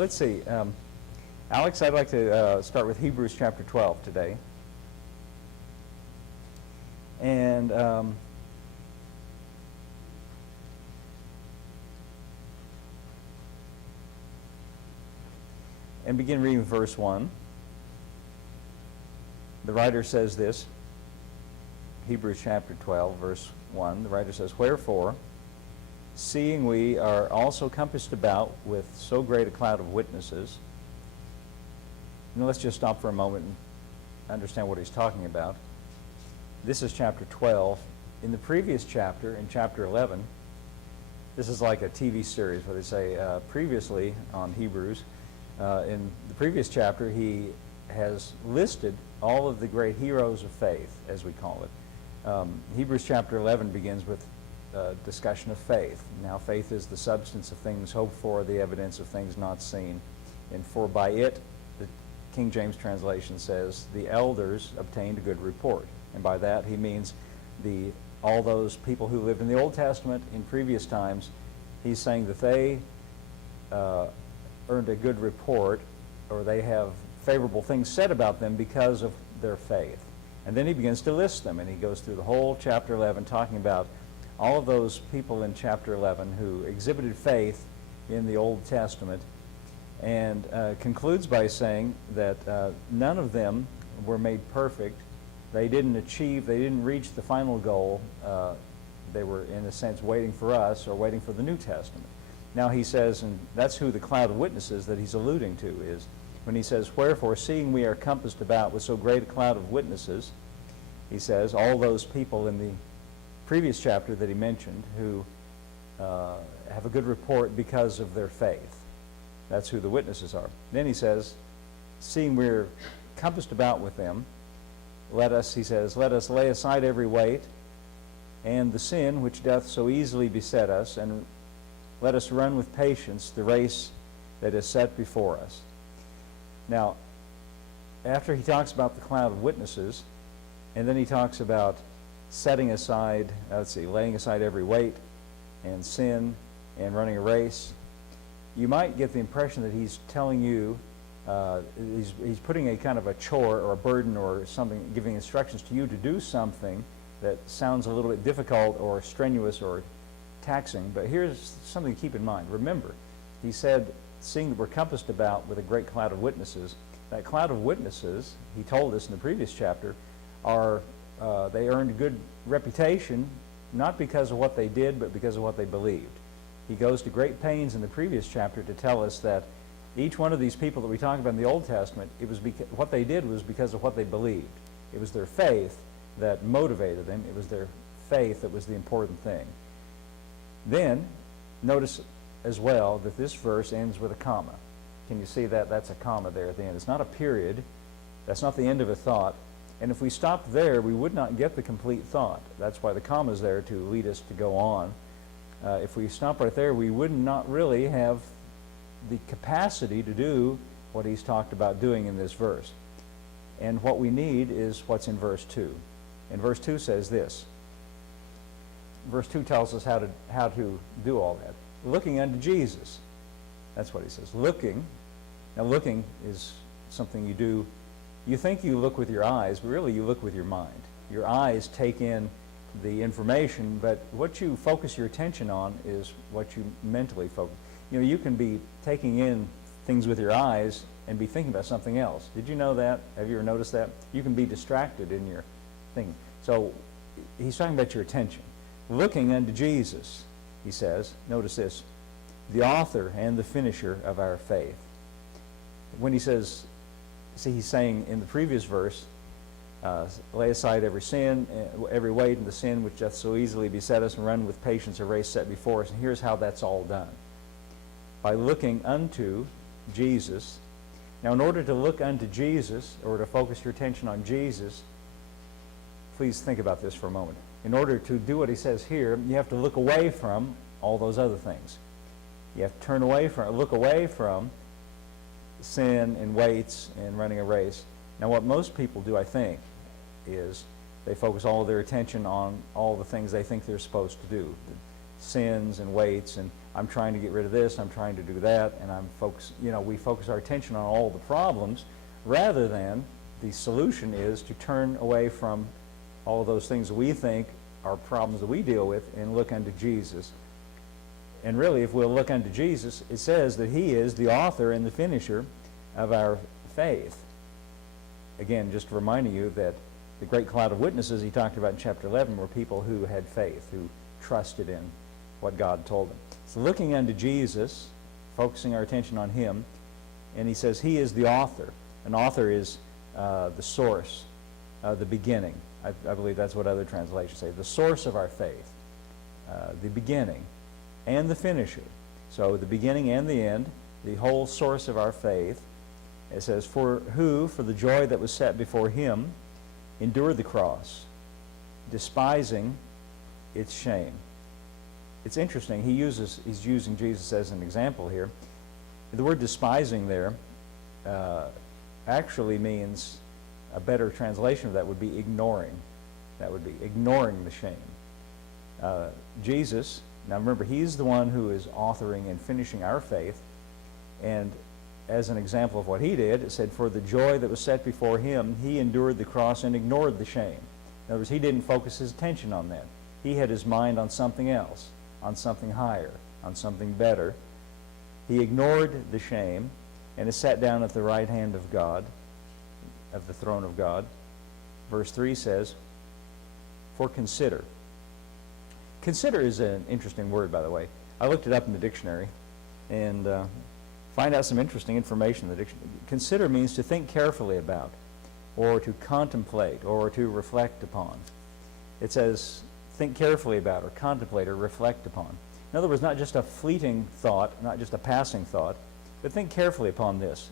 let's see. Alex, I'd like to start with Hebrews chapter 12 today. And begin reading verse 1. The writer says this, Hebrews chapter 12, verse 1. The writer says, "Wherefore, seeing we are also compassed about with so great a cloud of witnesses." Now let's just stop for a moment and understand what he's talking about. This is chapter 12. In the previous chapter, in chapter 11, this is like a TV series where they say previously on Hebrews. In the previous chapter, he has listed all of the great heroes of faith, as we call it. Hebrews chapter 11 begins with discussion of faith. Now faith is the substance of things hoped for, the evidence of things not seen. And for by it, the King James translation says, the elders obtained a good report. And by that he means all those people who lived in the Old Testament in previous times. He's saying that they earned a good report, or they have favorable things said about them because of their faith. And then he begins to list them, and he goes through the whole chapter 11 talking about all of those people in chapter 11 who exhibited faith in the Old Testament, and concludes by saying that none of them were made perfect. They didn't reach the final goal. They were, in a sense, waiting for us or waiting for the New Testament. Now he says, and that's who the cloud of witnesses that he's alluding to is, when he says, "Wherefore, seeing we are compassed about with so great a cloud of witnesses," he says, all those people in the previous chapter that he mentioned who have a good report because of their faith. That's who the witnesses are. Then he says, seeing we're compassed about with them, let us lay aside every weight and the sin which doth so easily beset us, and let us run with patience the race that is set before us. Now, after he talks about the cloud of witnesses, and then he talks about laying aside every weight and sin and running a race, you might get the impression that he's telling you, he's putting a kind of a chore or a burden or something, giving instructions to you to do something that sounds a little bit difficult or strenuous or taxing. But here's something to keep in mind. Remember, he said, seeing that we're compassed about with a great cloud of witnesses. That cloud of witnesses, he told us in the previous chapter, they earned a good reputation, not because of what they did, but because of what they believed. He goes to great pains in the previous chapter to tell us that each one of these people that we talk about in the Old Testament, what they did was because of what they believed. It was their faith that motivated them. It was their faith that was the important thing. Then, notice as well that this verse ends with a comma. Can you see that? That's a comma there at the end. It's not a period. That's not the end of a thought. And if we stopped there, we would not get the complete thought. That's why the comma is there, to lead us to go on. If we stop right there, we would not really have the capacity to do what he's talked about doing in this verse. And what we need is what's in verse 2. And verse 2 says this. Verse 2 tells us how to do all that. Looking unto Jesus. That's what he says. Looking. Now looking is something you do. You think you look with your eyes, but really you look with your mind. Your eyes take in the information, but what you focus your attention on is what you mentally focus. You can be taking in things with your eyes and be thinking about something else. Did you know that? Have you ever noticed that? You can be distracted in your thinking. So he's talking about your attention. Looking unto Jesus, he says, notice this, the author and the finisher of our faith. When he says, he's saying in the previous verse, lay aside every sin, every weight, and the sin which doth so easily beset us, and run with patience a race set before us. And here's how that's all done. By looking unto Jesus. Now, in order to look unto Jesus, or to focus your attention on Jesus, please think about this for a moment. In order to do what he says here, you have to look away from all those other things. You have to look away from sin and weights and running a race. Now, what most people do, I think, is they focus all of their attention on all the things they think they're supposed to do, the sins and weights, and I'm trying to get rid of this, I'm trying to do that, and we focus our attention on all the problems rather than the solution is to turn away from all of those things we think are problems that we deal with and look unto Jesus. And really, if we'll look unto Jesus, it says that he is the author and the finisher of our faith. Again, just reminding you that the great cloud of witnesses he talked about in chapter 11 were people who had faith, who trusted in what God told them. So looking unto Jesus, focusing our attention on him, and he says he is the author. An author is the source, the beginning. I believe that's what other translations say. The source of our faith, the beginning, and the finisher. So the beginning and the end, the whole source of our faith. It says, for the joy that was set before him, endured the cross, despising its shame. It's interesting. He's using Jesus as an example here. The word despising there actually means, a better translation of that would be ignoring. That would be ignoring the shame. Jesus, now remember, he's the one who is authoring and finishing our faith. And as an example of what he did, it said, for the joy that was set before him, he endured the cross and ignored the shame. In other words, he didn't focus his attention on that. He had his mind on something else, on something higher, on something better. He ignored the shame and is sat down at the right hand of God, of the throne of God. Verse 3 says, for consider. Consider is an interesting word, by the way. I looked it up in the dictionary and find out some interesting information in the dictionary. Consider means to think carefully about, or to contemplate, or to reflect upon. It says think carefully about, or contemplate, or reflect upon. In other words, not just a fleeting thought, not just a passing thought, but think carefully upon this.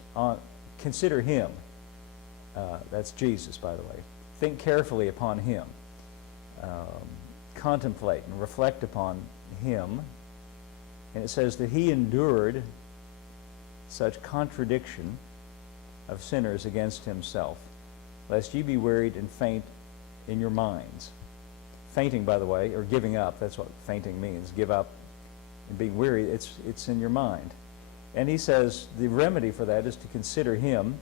Consider him. That's Jesus, by the way. Think carefully upon him. Contemplate and reflect upon him. And it says that he endured such contradiction of sinners against himself, lest ye be wearied and faint in your minds. Fainting, by the way, or giving up, that's what fainting means, give up and being weary, it's in your mind. And he says the remedy for that is to consider him.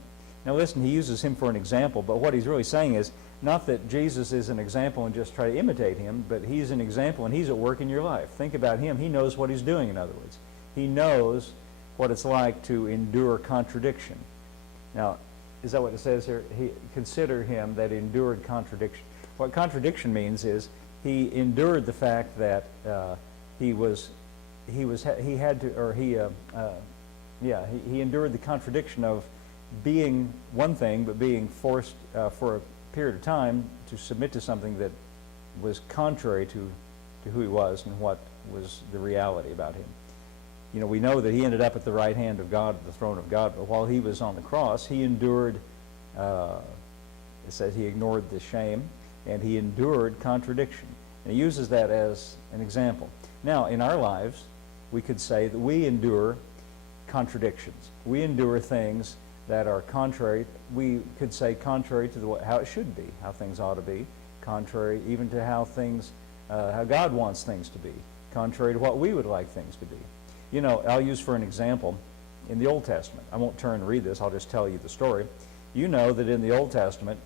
Now listen, he uses him for an example, but what he's really saying is not that Jesus is an example and just try to imitate him, but he's an example and he's at work in your life. Think about him. He knows what he's doing, in other words. He knows what it's like to endure contradiction. Now, is that what it says here? Consider him that endured contradiction. What contradiction means is he endured the fact that he endured the contradiction of being one thing, but being forced for a period of time to submit to something that was contrary to who he was and what was the reality about him. You know, we know that he ended up at the right hand of God, at the throne of God, but while he was on the cross, he endured, it says he ignored the shame, and he endured contradiction. And he uses that as an example. Now, in our lives, we could say that we endure contradictions. We endure things that are contrary, we could say contrary to how it should be, how things ought to be, contrary even to how God wants things to be, contrary to what we would like things to be. You know, I'll use for an example, in the Old Testament, I won't turn and read this, I'll just tell you the story. You know that in the Old Testament,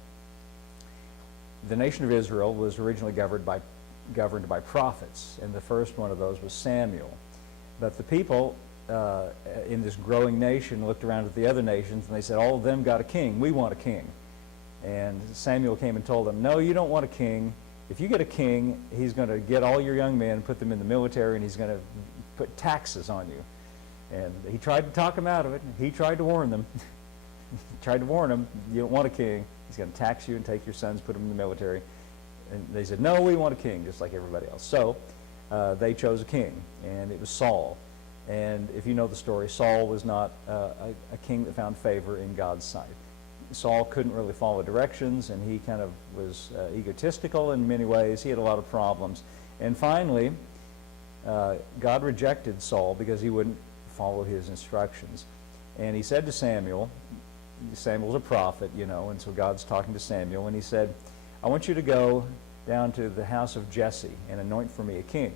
the nation of Israel was originally governed by prophets, and the first one of those was Samuel. But the people in this growing nation looked around at the other nations, and they said, all of them got a king, we want a king. And Samuel came and told them, no, you don't want a king. If you get a king, he's going to get all your young men, put them in the military, and he's going to put taxes on you. And he tried to talk them out of it. He tried to warn them. He tried to warn them, you don't want a king. He's going to tax you and take your sons, put them in the military. And they said, no, we want a king, just like everybody else. So they chose a king, and it was Saul. And if you know the story, Saul was not a king that found favor in God's sight. Saul couldn't really follow directions, and he kind of was egotistical in many ways. He had a lot of problems. And finally, God rejected Saul because he wouldn't follow his instructions. And he said to Samuel's a prophet, you know, and so God's talking to Samuel, and he said, I want you to go down to the house of Jesse and anoint for me a king.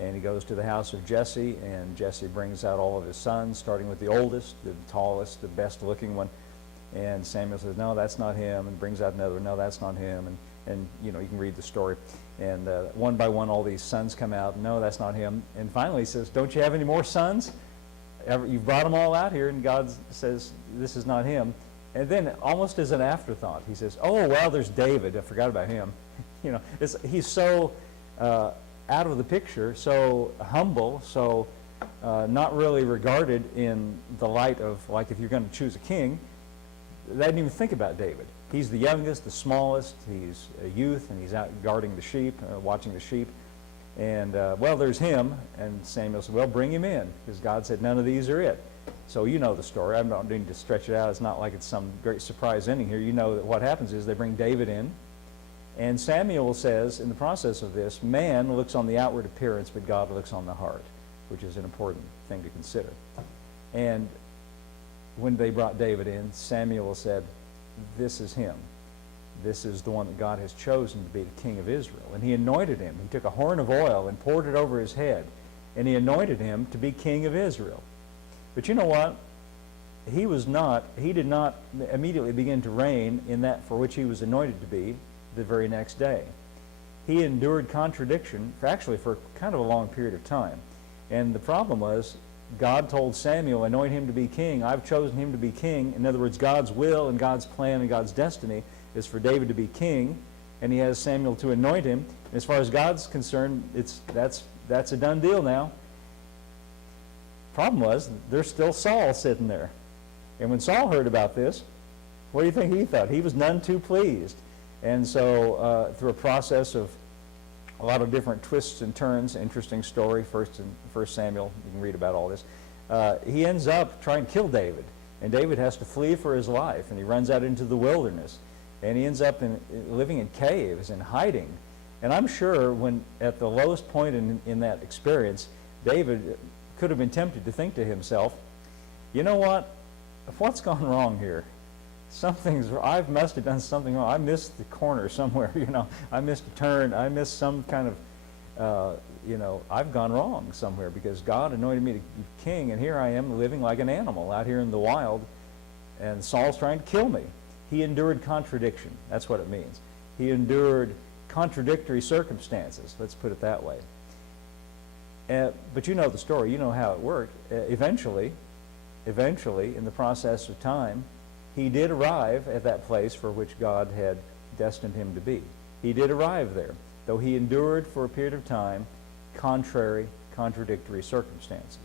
And he goes to the house of Jesse, and Jesse brings out all of his sons, starting with the oldest, the tallest, the best-looking one. And Samuel says, no, that's not him, and brings out another, no, that's not him. And you can read the story. And one by one, all these sons come out, no, that's not him. And finally he says, don't you have any more sons? You've brought them all out here, and God says, this is not him. And then, almost as an afterthought, he says, oh, well, there's David. I forgot about him. He's so out of the picture, so humble, so not really regarded in the light of, like, if you're going to choose a king, they didn't even think about David. He's the youngest, the smallest, he's a youth, and he's out guarding the sheep, watching the sheep. And, well, there's him, and Samuel said, well, bring him in, because God said none of these are it. So you know the story. I'm not going to stretch it out. It's not like it's some great surprise ending here. You know that what happens is they bring David in, and Samuel says, in the process of this, man looks on the outward appearance, but God looks on the heart, which is an important thing to consider. And when they brought David in, Samuel said, this is him. This is the one that God has chosen to be the king of Israel. And he anointed him. He took a horn of oil and poured it over his head, and he anointed him to be king of Israel. But you know what? He did not immediately begin to reign in that for which he was anointed to be the very next day. He endured contradiction for kind of a long period of time. And the problem was, God told Samuel, anoint him to be king. I've chosen him to be king. In other words, God's will and God's plan and God's destiny is for David to be king, and he has Samuel to anoint him. And as far as God's concerned, that's a done deal now. Problem was, there's still Saul sitting there. And when Saul heard about this, what do you think he thought? He was none too pleased. And so through a process of a lot of different twists and turns, interesting story, First Samuel, you can read about all this, he ends up trying to kill David. And David has to flee for his life, and he runs out into the wilderness. And he ends up living in caves and hiding. And I'm sure when at the lowest point in that experience, David could have been tempted to think to himself, you know what? What's gone wrong here? I must have done something wrong. I missed the corner somewhere, I missed a turn. I missed some kind of, I've gone wrong somewhere, because God anointed me to be king, and here I am living like an animal out here in the wild, and Saul's trying to kill me. He endured contradiction. That's what it means. He endured contradictory circumstances. Let's put it that way. But you know the story. You know how it worked. Eventually, in the process of time, he did arrive at that place for which God had destined him to be. He did arrive there, though he endured for a period of time contradictory circumstances.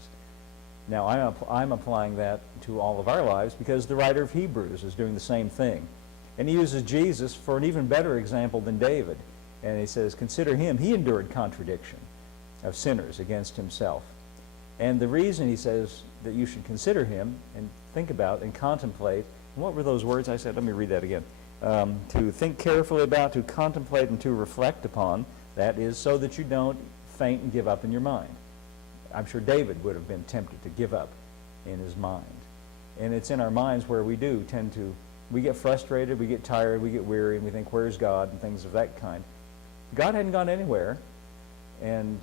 Now, I'm applying that to all of our lives, because the writer of Hebrews is doing the same thing. And he uses Jesus for an even better example than David. And he says, consider him. He endured contradiction of sinners against himself. And the reason he says that you should consider him and think about and contemplate, and what were those words I said? Let me read that again. To think carefully about, to contemplate, and to reflect upon, that is so that you don't faint and give up in your mind. I'm sure David would have been tempted to give up in his mind. And it's in our minds where we do tend to, we get frustrated, we get tired, we get weary, and we think, where's God, and things of that kind. God hadn't gone anywhere, and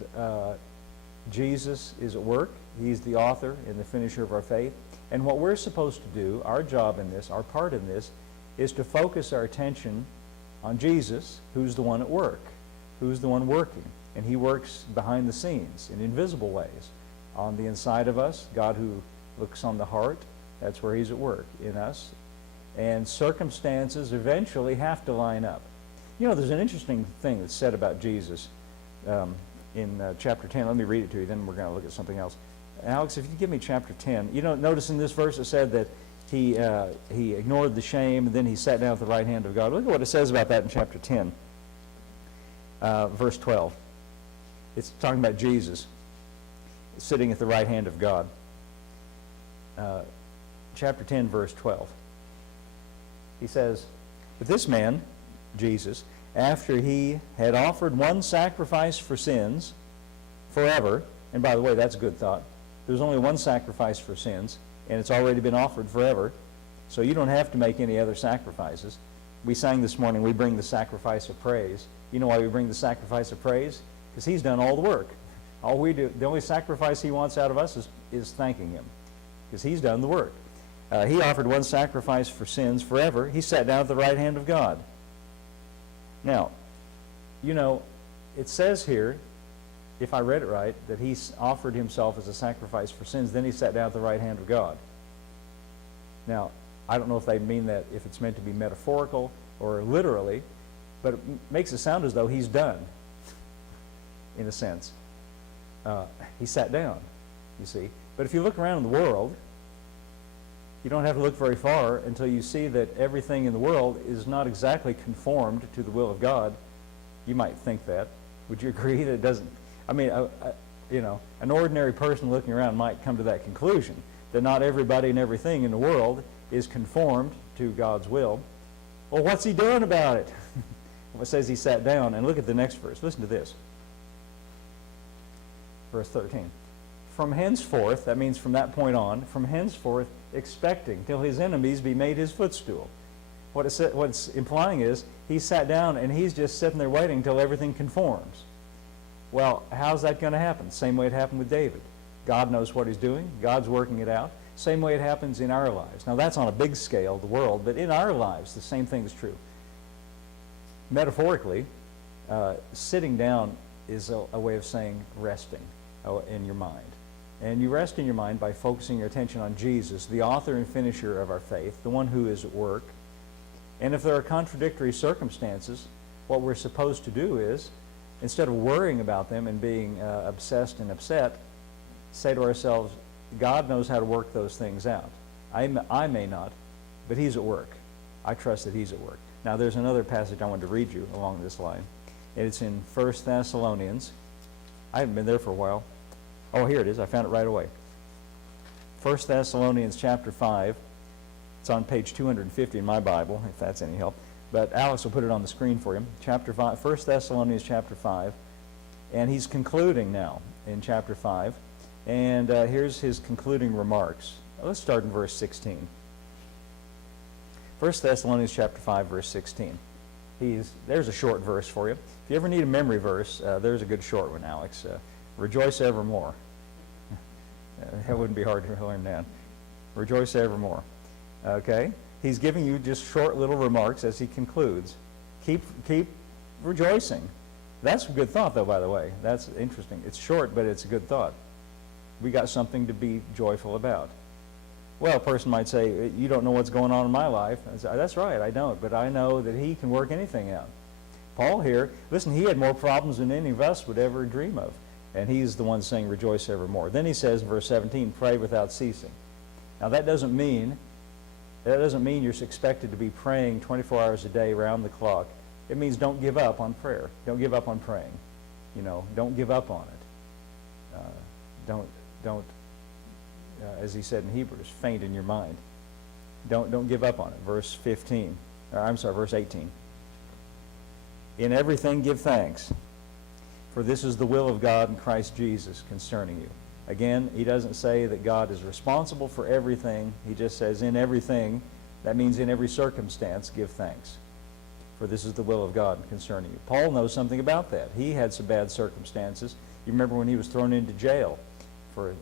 Jesus is at work. He's the author and the finisher of our faith. And what we're supposed to do, our job in this, our part in this, is to focus our attention on Jesus, who's the one at work, who's the one working. And he works behind the scenes in invisible ways. On the inside of us, God who looks on the heart, that's where he's at work in us. And circumstances eventually have to line up. There's an interesting thing that's said about Jesus in chapter 10. Let me read it to you, then we're going to look at something else. Alex, if you give me chapter 10. Notice in this verse it said that he ignored the shame, and then he sat down at the right hand of God. Look at what it says about that in chapter 10, verse 12. It's talking about Jesus sitting at the right hand of God. Chapter 10, verse 12. He says, but this man, Jesus, after he had offered one sacrifice for sins forever, and by the way, that's a good thought. There's only one sacrifice for sins, and it's already been offered forever, so you don't have to make any other sacrifices. We sang this morning, we bring the sacrifice of praise. You know why we bring the sacrifice of praise? Because he's done all the work. All we do, the only sacrifice he wants out of us is thanking him, because he's done the work. He offered one sacrifice for sins forever. He sat down at the right hand of God. Now, you know, it says here, if I read it right, that he offered himself as a sacrifice for sins, then he sat down at the right hand of God. Now, I don't know if they mean that, if it's meant to be metaphorical or literally, but it makes it sound as though he's done, in a sense. He sat down, you see. But if you look around in the world, you don't have to look very far until you see that everything in the world is not exactly conformed to the will of God. You might think that. Would you agree that it doesn't? I mean, you know, an ordinary person looking around might come to that conclusion, that not everybody and everything in the world is conformed to God's will. Well, what's he doing about it? Well, it says he sat down, and look at the next verse. Listen to this. Verse 13. From henceforth, that means from that point on, from henceforth expecting till his enemies be made his footstool. What it's implying is he sat down and he's just sitting there waiting until everything conforms. Well, how's that going to happen? Same way it happened with David. God knows what he's doing. God's working it out. Same way it happens in our lives. Now that's on a big scale, the world, but in our lives the same thing is true. Metaphorically, sitting down is a way of saying resting in your mind. And you rest in your mind by focusing your attention on Jesus, the author and finisher of our faith, the one who is at work. And if there are contradictory circumstances, what we're supposed to do is, instead of worrying about them and being obsessed and upset, say to ourselves, God knows how to work those things out. I may not, but he's at work. I trust that he's at work. Now there's another passage I wanted to read you along this line. And it's in 1 Thessalonians. I haven't been there for a while. Oh, here it is. I found it right away. 1 Thessalonians chapter 5. It's on page 250 in my Bible, if that's any help. But Alex will put it on the screen for you. Chapter 5, 1 Thessalonians chapter 5. And he's concluding now in chapter 5. And here's his concluding remarks. Let's start in verse 16. 1 Thessalonians chapter 5, verse 16. There's a short verse for you. If you ever need a memory verse, there's a good short one, Alex. Rejoice evermore. That wouldn't be hard to learn that. Rejoice evermore. Okay? He's giving you just short little remarks as he concludes. Keep rejoicing. That's a good thought, though, by the way. That's interesting. It's short, but it's a good thought. We got something to be joyful about. Well, a person might say, you don't know what's going on in my life. I say, that's right, I don't, but I know that he can work anything out. Paul here, listen, he had more problems than any of us would ever dream of. And he's the one saying, rejoice evermore. Then he says in verse 17, pray without ceasing. Now that doesn't mean you're expected to be praying 24 hours a day around the clock. It means don't give up on prayer. Don't give up on praying. You know, don't give up on it. Don't, as he said in Hebrews, faint in your mind. Don't give up on it. Verse 18. In everything give thanks, for this is the will of God in Christ Jesus concerning you. Again, he doesn't say that God is responsible for everything. He just says in everything. That means in every circumstance, give thanks. For this is the will of God concerning you. Paul knows something about that. He had some bad circumstances. You remember when he was thrown into jail for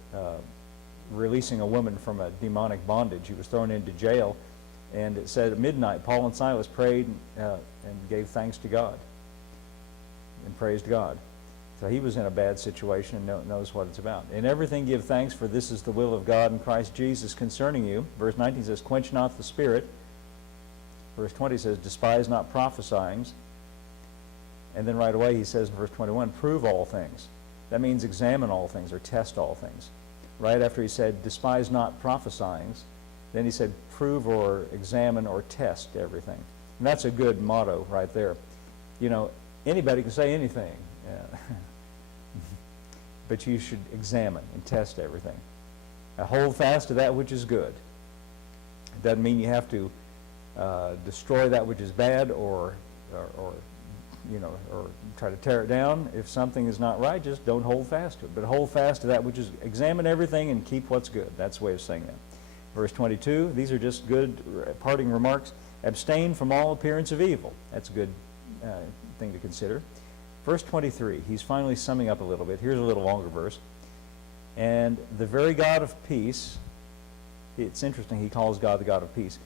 releasing a woman from a demonic bondage. He was thrown into jail, and it said at midnight, Paul and Silas prayed and gave thanks to God and praised God. So he was in a bad situation and knows what it's about. In everything give thanks, for this is the will of God in Christ Jesus concerning you. Verse 19 says, quench not the spirit. Verse 20 says, despise not prophesying. And then right away he says in verse 21, prove all things. That means examine all things or test all things. Right after he said, despise not prophesying, then he said, prove or examine or test everything. And that's a good motto right there. You know, anybody can say anything. But you should examine and test everything. Hold fast to that which is good. It doesn't mean you have to destroy that which is bad or try to tear it down. If something is not right, just don't hold fast to it. But hold fast to that which is, examine everything and keep what's good. That's the way of saying that. Verse 22, these are just good parting remarks. Abstain from all appearance of evil. That's a good thing to consider. Verse 23, he's finally summing up a little bit. Here's a little longer verse. And the very God of peace, it's interesting, he calls God the God of peace.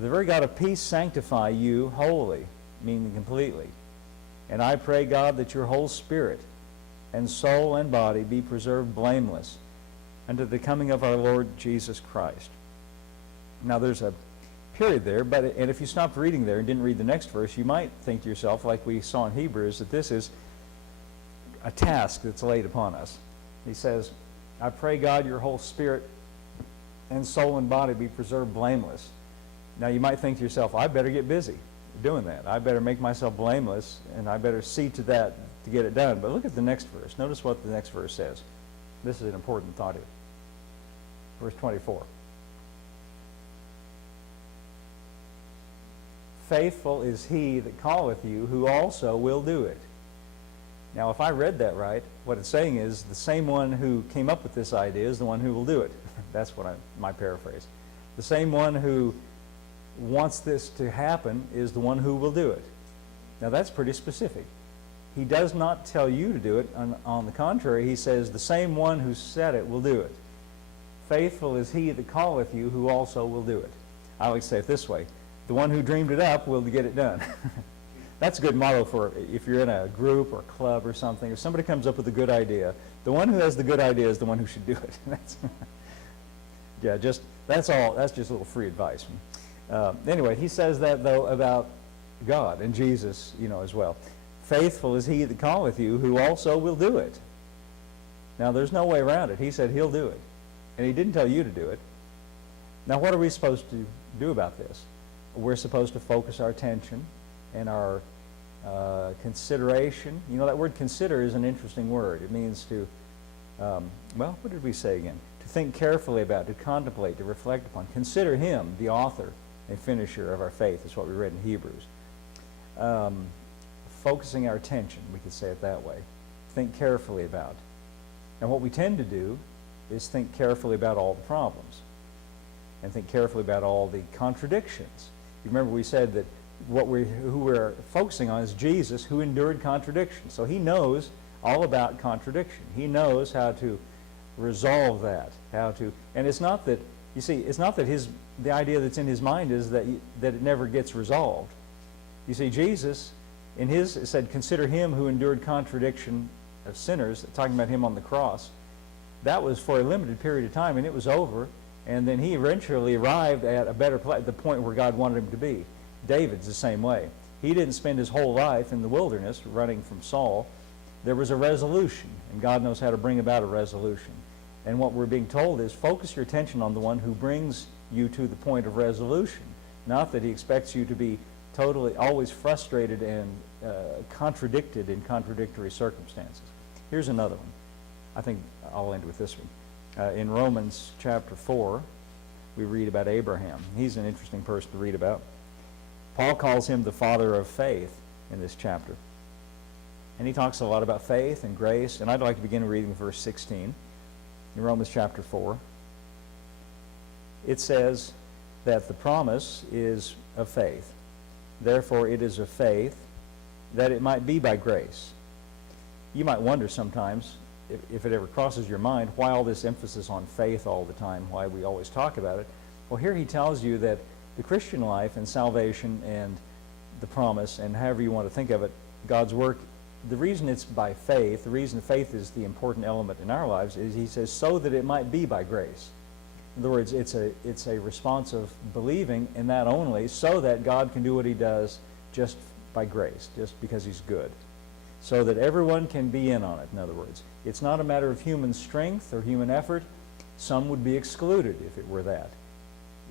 The very God of peace sanctify you wholly, meaning completely. And I pray, God, that your whole spirit and soul and body be preserved blameless unto the coming of our Lord Jesus Christ. Now there's a period there, and if you stopped reading there and didn't read the next verse, you might think to yourself, like we saw in Hebrews, that this is a task that's laid upon us. He says, I pray, God, your whole spirit and soul and body be preserved blameless. Now you might think to yourself, I better get busy doing that. I better make myself blameless, and I better see to that to get it done. But look at the next verse. Notice what the next verse says. This is an important thought here. Verse 24. Faithful is he that calleth you, who also will do it. Now, if I read that right, what it's saying is the same one who came up with this idea is the one who will do it. That's what my paraphrase. The same one who wants this to happen is the one who will do it. Now, that's pretty specific. He does not tell you to do it. On the contrary, he says the same one who said it will do it. Faithful is he that calleth you, who also will do it. I always say it this way. The one who dreamed it up will get it done. That's a good motto for if you're in a group or club or something. If somebody comes up with a good idea, the one who has the good idea is the one who should do it. That's all. That's just a little free advice. Anyway, he says that though about God and Jesus, as well. Faithful is he that calleth you, who also will do it. Now, there's no way around it. He said he'll do it, and he didn't tell you to do it. Now, what are we supposed to do about this? We're supposed to focus our attention and our consideration. That word consider is an interesting word. It means to, what did we say again? To think carefully about, to contemplate, to reflect upon. Consider him, the author and finisher of our faith, is what we read in Hebrews. Focusing our attention, we could say it that way. Think carefully about. And what we tend to do is think carefully about all the problems and think carefully about all the contradictions. You remember we said that who we're focusing on is Jesus, who endured contradiction. So he knows all about contradiction. He knows how to resolve that, and it's not that, it's not that the idea that's in his mind is that it never gets resolved. You see, Jesus, it said, consider him who endured contradiction of sinners, talking about him on the cross. That was for a limited period of time, and it was over. And then he eventually arrived at a better place, the point where God wanted him to be. David's the same way. He didn't spend his whole life in the wilderness running from Saul. There was a resolution, and God knows how to bring about a resolution. And what we're being told is focus your attention on the one who brings you to the point of resolution, not that he expects you to be totally always frustrated and contradicted in contradictory circumstances. Here's another one. I think I'll end with this one. In Romans chapter 4, we read about Abraham. He's an interesting person to read about. Paul calls him the father of faith in this chapter. And he talks a lot about faith and grace. And I'd like to begin reading verse 16 in Romans chapter 4. It says that the promise is of faith. Therefore, it is of faith that it might be by grace. You might wonder sometimes, if it ever crosses your mind, why all this emphasis on faith all the time, why we always talk about it. Well, here he tells you that the Christian life and salvation and the promise, and however you want to think of it, God's work, the reason it's by faith, the reason faith is the important element in our lives is, he says, so that it might be by grace. In other words, it's a response of believing in that only, so that God can do what he does just by grace, just because he's good. So that everyone can be in on it, in other words. It's not a matter of human strength or human effort. Some would be excluded if it were that,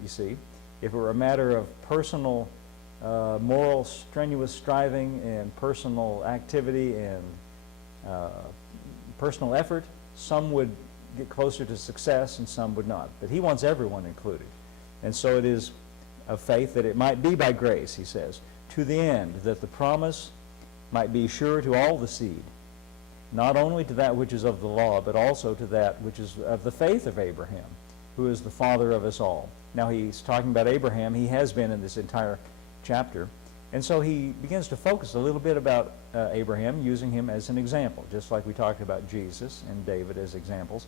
you see. If it were a matter of personal, moral, strenuous striving and personal activity and personal effort, some would get closer to success and some would not. But he wants everyone included. And so it is of faith that it might be by grace, he says, to the end that the promise might be sure to all the seed, not only to that which is of the law, but also to that which is of the faith of Abraham, who is the father of us all. Now he's talking about Abraham. He has been in this entire chapter. And so he begins to focus a little bit about Abraham, using him as an example, just like we talked about Jesus and David as examples.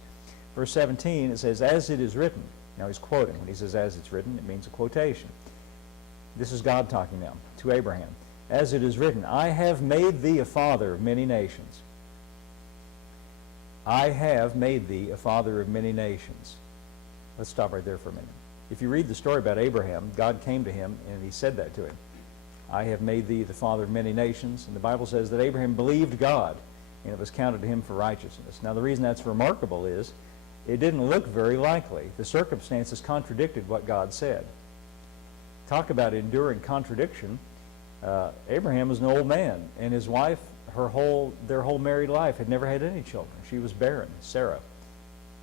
Verse 17, it says, as it is written. Now he's quoting. When he says as it's written, it means a quotation. This is God talking now to Abraham. As it is written, I have made thee a father of many nations. I have made thee a father of many nations. Let's stop right there for a minute. If you read the story about Abraham, God came to him and he said that to him. I have made thee the father of many nations. And the Bible says that Abraham believed God, and it was counted to him for righteousness. Now the reason that's remarkable is it didn't look very likely. The circumstances contradicted what God said. Talk about enduring contradiction. Abraham was an old man, and his wife, their whole married life, had never had any children. She was barren, Sarah.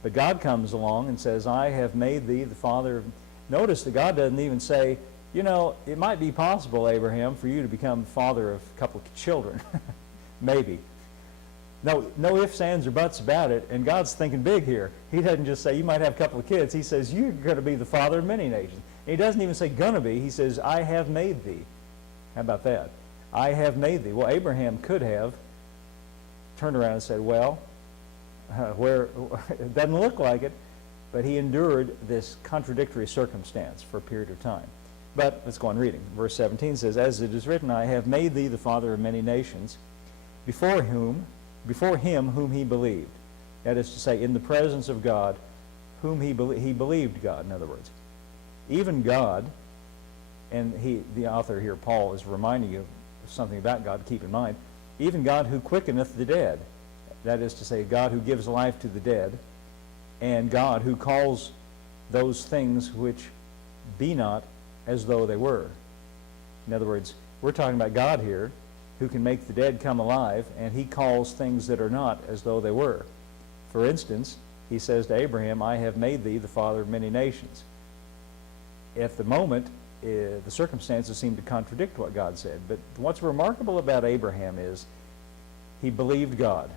But God comes along and says, I have made thee the father of... Notice that God doesn't even say, you know, it might be possible, Abraham, for you to become father of a couple of children. Maybe. No ifs, ands, or buts about it, and God's thinking big here. He doesn't just say, you might have a couple of kids. He says, you're going to be the father of many nations. And he doesn't even say, gonna be. He says, I have made thee. How about that? I have made thee. Well, Abraham could have turned around and said, well, it doesn't look like it, but he endured this contradictory circumstance for a period of time. But let's go on reading. Verse 17 says, as it is written, I have made thee the father of many nations, before him whom he believed. That is to say, in the presence of God, whom he believed God, in other words. Even God, and the author here, Paul, is reminding you of something about God to keep in mind, even God who quickeneth the dead. That is to say, God who gives life to the dead, and God who calls those things which be not as though they were. In other words, we're talking about God here, who can make the dead come alive, and he calls things that are not as though they were. For instance, he says to Abraham, I have made thee the father of many nations. At the moment, the circumstances seem to contradict what God said. But what's remarkable about Abraham is he believed God.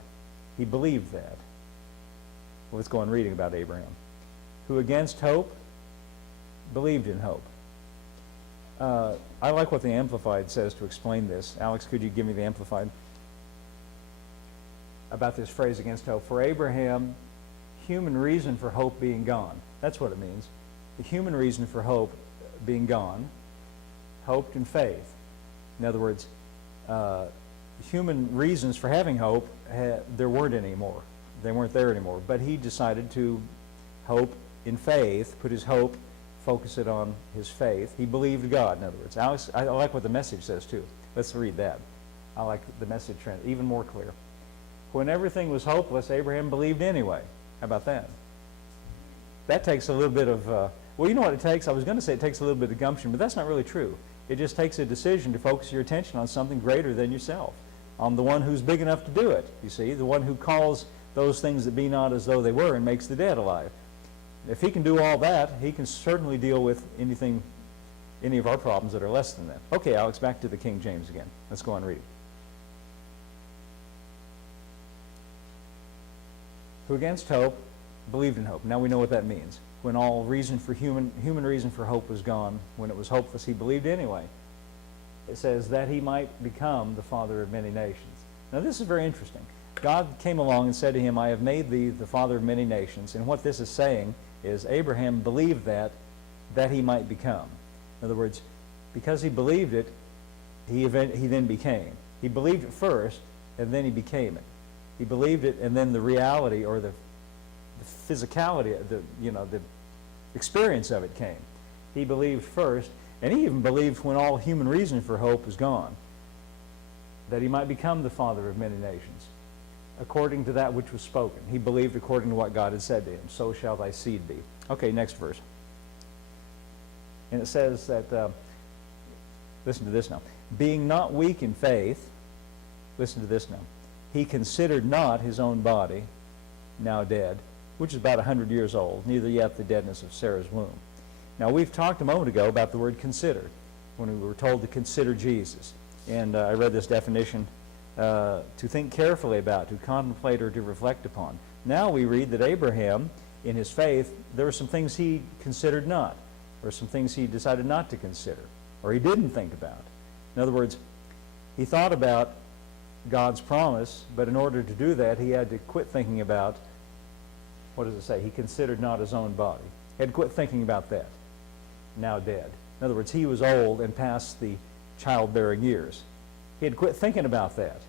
He believed that. Well, let's go on reading about Abraham. Who against hope believed in hope. I like what the Amplified says to explain this. Alex, could you give me the Amplified? About this phrase, against hope. For Abraham, human reason for hope being gone. That's what it means. The human reason for hope being gone, hoped in faith. In other words, human reasons for having hope, there weren't anymore. They weren't there anymore. But he decided to hope in faith, put his hope, focus it on his faith. He believed God, in other words. Alex, I like what the Message says too. Let's read that. I like the Message trend, even more clear. When everything was hopeless, Abraham believed anyway. How about that? That takes a little bit of, well, you know what it takes? I was going to say it takes a little bit of gumption, but that's not really true. It just takes a decision to focus your attention on something greater than yourself, on the one who's big enough to do it, you see, the one who calls those things that be not as though they were and makes the dead alive. If he can do all that, he can certainly deal with any of our problems that are less than that. Okay, Alex, back to the King James again. Let's go on reading. Who against hope believed in hope. Now we know what that means. When all reason for human reason for hope was gone, when it was hopeless, he believed anyway. It says that he might become the father of many nations. Now this is very interesting. God came along and said to him, I have made thee the father of many nations. And what this is saying is Abraham believed that he might become. In other words, because he believed it, he then became. He believed it first, and then he became it. He believed it, and then the reality or the physicality, the experience of it came. He believed first, and he even believed when all human reason for hope was gone, that he might become the father of many nations, according to that which was spoken. He believed according to what God had said to him, so shall thy seed be. Okay, next verse. And it says that, listen to this now, being not weak in faith, listen to this now, he considered not his own body, now dead, which is about 100 years old, neither yet the deadness of Sarah's womb. Now, we've talked a moment ago about the word consider, when we were told to consider Jesus. And I read this definition, to think carefully about, to contemplate, or to reflect upon. Now we read that Abraham, in his faith, there were some things he considered not, or some things he decided not to consider, or he didn't think about. In other words, he thought about God's promise, but in order to do that, he had to quit thinking about, what does it say? He considered not his own body. He had to quit thinking about that, now dead. In other words, he was old and past the childbearing years. He had quit thinking about that.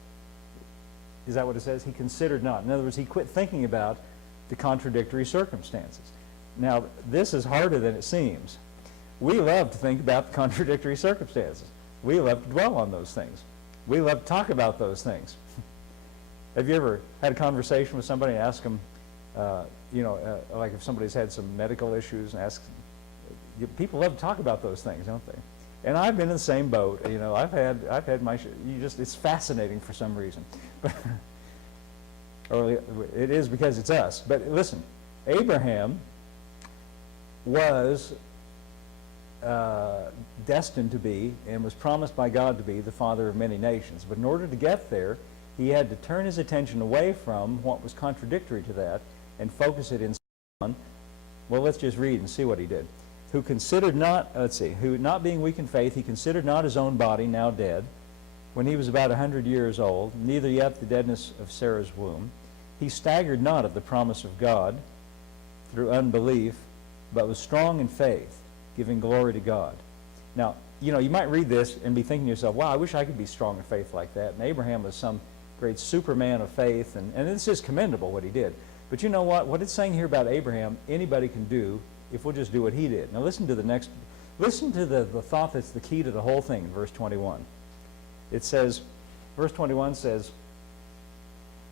Is that what it says? He considered not. In other words, he quit thinking about the contradictory circumstances. Now, this is harder than it seems. We love to think about the contradictory circumstances. We love to dwell on those things. We love to talk about those things. Have you ever had a conversation with somebody and asked them, like if somebody's had some medical issues, and ask, people love to talk about those things, don't they? And I've been in the same boat. You know, I've had my, it's fascinating for some reason. Or it is because it's us. But listen, Abraham was destined to be and was promised by God to be the father of many nations. But in order to get there, he had to turn his attention away from what was contradictory to that and focus it on, well, let's just read and see what he did. Who considered not, who not being weak in faith, he considered not his own body, now dead, when he was about 100 years old, neither yet the deadness of Sarah's womb. He staggered not at the promise of God through unbelief, but was strong in faith, giving glory to God. Now, you know, you might read this and be thinking to yourself, wow, I wish I could be strong in faith like that. And Abraham was some great superman of faith, and it's just commendable what he did. But you know what? What it's saying here about Abraham, anybody can do if we'll just do what he did. Now listen to the next, listen to the thought that's the key to the whole thing in verse 21. It says, verse 21 says,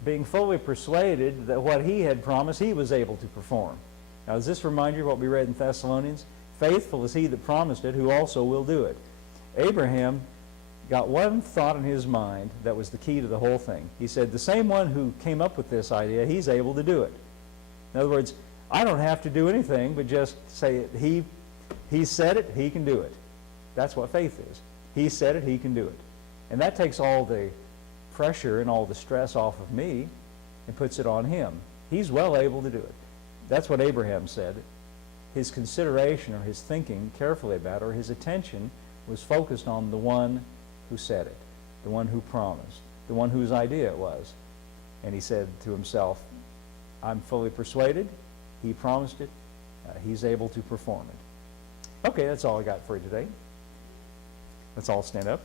being fully persuaded that what he had promised he was able to perform. Now does this remind you of what we read in Thessalonians? Faithful is he that promised it, who also will do it. Abraham got one thought in his mind that was the key to the whole thing. He said, the same one who came up with this idea, he's able to do it. In other words, I don't have to do anything but just say it. He said it, he can do it. That's what faith is. He said it, he can do it. And that takes all the pressure and all the stress off of me and puts it on him. He's well able to do it. That's what Abraham said. His consideration or his thinking carefully about it, or his attention was focused on the one who said it, the one who promised, the one whose idea it was. And he said to himself, I'm fully persuaded. He promised it. He's able to perform it. Okay, that's all I got for you today. Let's all stand up.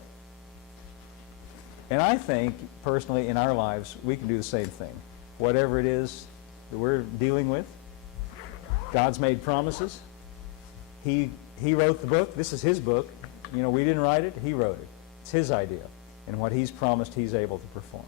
And I think, personally, in our lives, we can do the same thing. Whatever it is that we're dealing with, God's made promises. He wrote the book. This is his book. You know, we didn't write it. He wrote it. It's his idea. And what he's promised, he's able to perform.